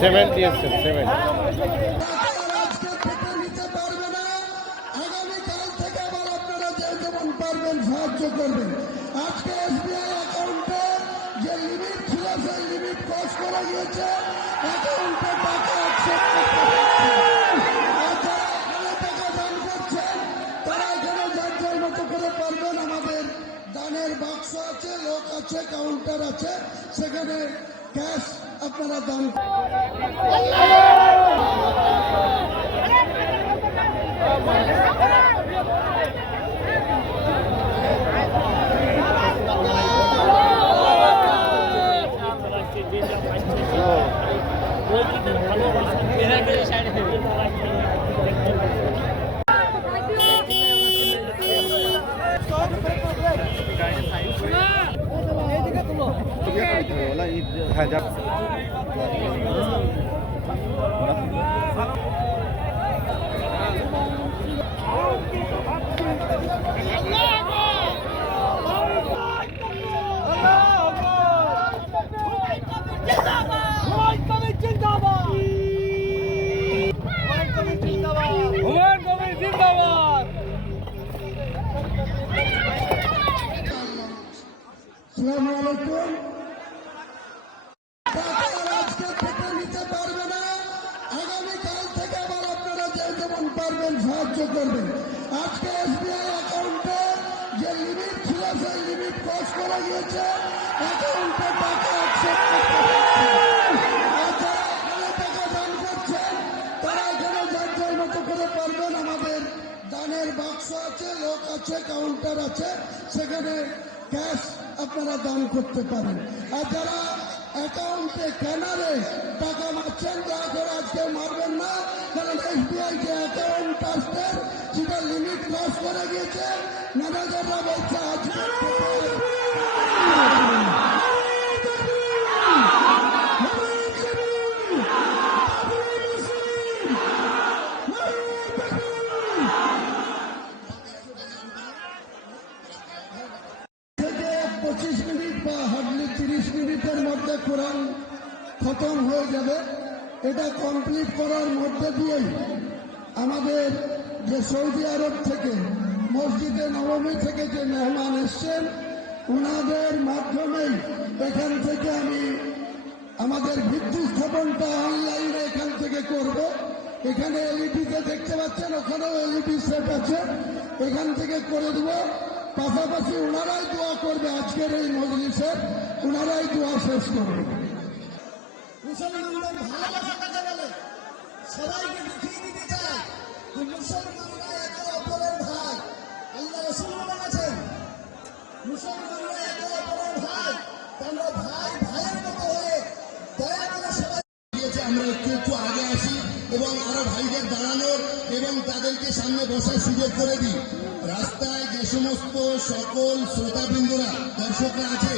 Seven দিয়েছেন seven সাহায্য করবেন আজকে এসবিআই যে লিমিট ছিল সেই লিমিট ক্রস করা গিয়েছে অ্যাকাউন্টে টাকা অ্যাকসেপ্ট আমাদের দানের বাক্স আছে লোক আছে কাউন্টার আছে সেখানে ক্যাশ আপনারা দান হ্যাঁ যা সালাম পারবেন সাহায্য করবেন। আজকে এসবিআই অ্যাকাউন্টে যে লিমিট ছিল, সেই লিমিট ক্রস করা গিয়েছে। অ্যাকাউন্টে টাকা আছে কাউন্টার আছে সেখানে ক্যাশ আপনারা দান করতে পারেন। আর যারা অ্যাকাউন্টে ক্যানারে টাকা মারছেন দয়া করে আজকে মারবেন না, কারণ এসবিআই যে অ্যাকাউন্ট ট্রাস্টের সেটা লিমিট ক্রস করে গিয়েছে ম্যানেজাররা বলছে আজকে পঁচিশ মিনিট বা হার্ডলি তিরিশ মিনিটের মধ্যে কোরআন খতম হয়ে যাবে। এটা কমপ্লিট করার মধ্যে দিয়েই আমাদের যে সৌদি আরব থেকে, মসজিদে নবমী থেকে যে মেহমান এসছেন ওনাদের মাধ্যমেই এখান থেকে আমি আমাদের ভিত্তি স্থাপনটা অনলাইনে এখান থেকে করব। এখানে এলইডিতে দেখতে পাচ্ছেন, ওখানেও এলইডি সেট আছে। এখান থেকে করে দেব। পাশাপাশি ওনারাই দোয়া করবে আজকের এই মজলিসের ওনারাই দোয়া শেষ করবে। সবাইকে হয়ে আমরা একটু একটু আগে আসি এবং আরও ভাইদের দাঁড়ানোর এবং তাদেরকে সামনে বসার সুযোগ করে দিই। রাস্তায় সমস্ত সকল শ্রোতাবৃন্দরা দর্শকরা আছে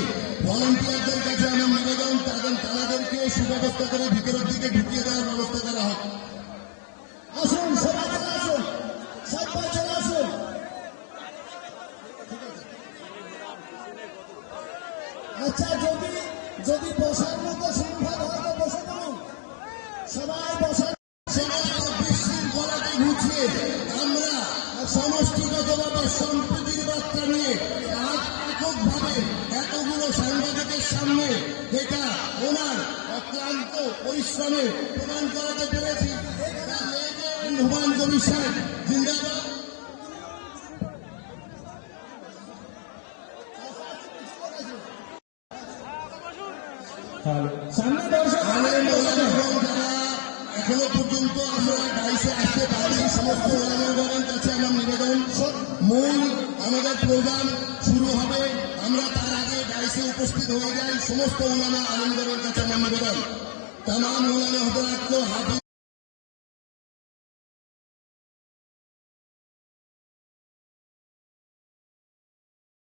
ভলান্টিয়ারদের কাছে আমার নিবেদন তাদের তাদেরকে সুব্যবস্থা করে ভিতরের দিকে ঢুকিয়ে দেওয়ার ব্যবস্থা করা হোক আসুন সবাই সবাই আচ্ছা যদি যদি বসার মতো হয় বসে পড়ুন সবাই বসার সমস্ত বিশৃঙ্খলাকে ঘুচিয়ে আমরা সমষ্টিগতভাবে সম্প্রীতির সামনে যেটা ওনার অক্লান্ত পরিশ্রমে প্রমাণ করাতে পেরেছি। হুমান কবির সাহেব জিন্দাবাদ। এখনও পর্যন্ত আমরা আসতে পারি সমস্ত ওলামাগণের কাছে আমার নিবেদন। মূল আমাদের প্রোগ্রাম শুরু হবে ডাইসে উপস্থিত হয়ে যাই সমস্ত ওলামা আনন্দের কাছে আমার নিবেদন তাম ওলামা হতে হাফিজ